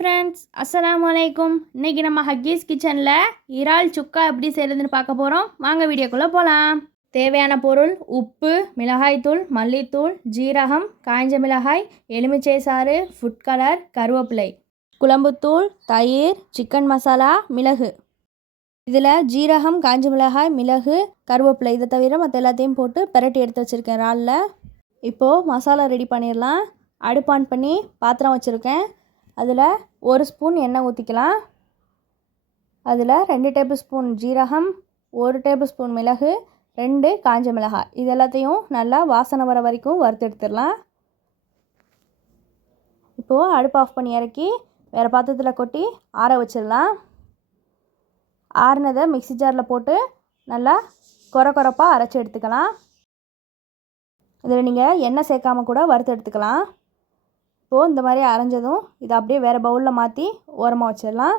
Friends, அஸ்ஸலாமு அலைக்கும். இன்றைக்கி நம்ம ஹக்கீஸ் கிச்சனில் இறால் சுக்கா எப்படி செய்கிறதுன்னு பார்க்க போகிறோம். வாங்க வீடியோக்குள்ளே போகலாம். தேவையான பொருள்: உப்பு, மிளகாய்த்தூள், மல்லித்தூள், ஜீரகம், காய்ஞ்ச மிளகாய், எலுமிச்சை சாறு, ஃபுட் கலர், கருவேப்பிலை, குழம்புத்தூள், தயிர், சிக்கன் மசாலா, மிளகு. இதில் ஜீரகம், காய்ஞ்ச மிளகாய், மிளகு, கருவேப்பிலை இதை தவிர மற்ற எல்லாத்தையும் போட்டு பெரட்டி எடுத்து வச்சுருக்கேன் இறாலில். இப்போது மசாலா ரெடி பண்ணிடலாம். அடுப்பு ஆன் பண்ணி பாத்திரம் வச்சுருக்கேன். அதில் 1 ஸ்பூன் எண்ணெய் ஊற்றிக்கலாம். அதில் 2 டேபிள் ஸ்பூன் ஜீரகம், 1 டேபிள் ஸ்பூன் மிளகு, 2 காஞ்ச மிளகாய் இது எல்லாத்தையும் நல்லா வாசனை வர வரைக்கும் வறுத்து எடுத்துடலாம். இப்போது அடுப்பு ஆஃப் பண்ணி இறக்கி வேறு பாத்திரத்தில் கொட்டி ஆற வச்சிடலாம். ஆறினதை மிக்ஸி ஜாரில் போட்டு நல்லா கொரப்பாக அரைச்சி எடுத்துக்கலாம். இதில் நீங்கள் எண்ணெய் சேர்க்காமல் கூட வறுத்து எடுத்துக்கலாம். இப்போது இந்த மாதிரி அரைஞ்சதும் இதை அப்படியே வேறு பவுலில் மாற்றி ஓரமாக வச்சிடலாம்.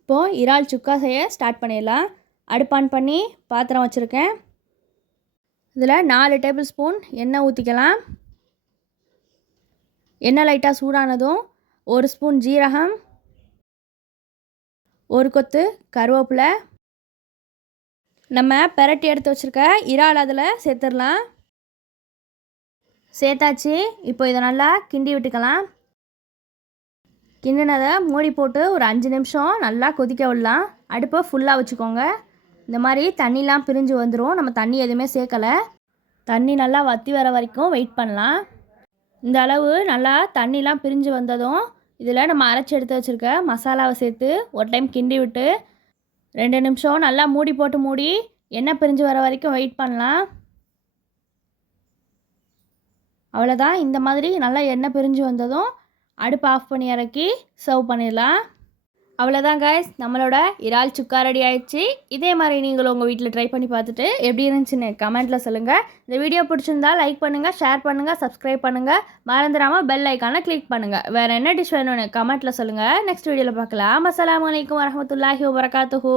இப்போது இறால் சுக்கா செய்ய ஸ்டார்ட் பண்ணிடலாம். அடுப்பு ஆன் பண்ணி பாத்திரம் வச்சுருக்கேன். இதில் 4 டேபிள் ஸ்பூன் எண்ணெய் ஊற்றிக்கலாம். எண்ணெய் லைட்டாக சூடானதும் 1 ஸ்பூன் ஜீரகம், 1 கொத்து கருவேப்பிலை, நம்ம பெரட்டி எடுத்து வச்சுருக்க இறால் அதில் சேர்த்துடலாம். சேர்த்தாச்சு. இப்போ இதை நல்லா கிண்டி விட்டுக்கலாம். கிண்டினதை மூடி போட்டு ஒரு 5 நிமிஷம் நல்லா கொதிக்க விடலாம். அடுப்பை ஃபுல்லாக வச்சுக்கோங்க. இந்த மாதிரி தண்ணிலாம் பிரிஞ்சு வந்துடும். நம்ம தண்ணி எதுவுமே சேர்க்கலை. தண்ணி நல்லா வற்றி வர வரைக்கும் வெயிட் பண்ணலாம். இந்த அளவு நல்லா தண்ணிலாம் பிரிஞ்சு வந்ததும் இதில் நம்ம அரைச்சி எடுத்து வச்சுருக்க மசாலாவை சேர்த்து ஒரு டைம் கிண்டி விட்டு 2 நிமிஷம் நல்லா மூடி போட்டு மூடி எண்ணெய் பிரிஞ்சு வர வரைக்கும் வெயிட் பண்ணலாம். அவ்வளோதான். இந்த மாதிரி நல்லா எண்ணெய் பிரிஞ்சு வந்ததும் அடுப்பு ஆஃப் பண்ணி இறக்கி சர்வ் பண்ணிடலாம். அவ்வளோதான் கைஸ், நம்மளோட இறால் சுக்கா ரெடி ஆயிடுச்சு. இதே மாதிரி நீங்களும் உங்கள் வீட்டில் ட்ரை பண்ணி பார்த்துட்டு எப்படி இருந்துச்சுன்னு கமெண்ட்டில் சொல்லுங்கள். இந்த வீடியோ பிடிச்சிருந்தா லைக் பண்ணுங்கள், ஷேர் பண்ணுங்கள், சப்ஸ்கிரைப் பண்ணுங்கள். மறந்துடாமல் பெல் ஐக்கானை கிளிக் பண்ணுங்கள். வேறு என்ன டிஷ் வேணும்னு கமெண்ட்டில் சொல்லுங்கள். நெக்ஸ்ட் வீடியோவில் பார்க்கலாம். அஸ்ஸலாமு அலைக்கும் வரஹ்மத்துல்லாஹி வபரகாத்துஹு.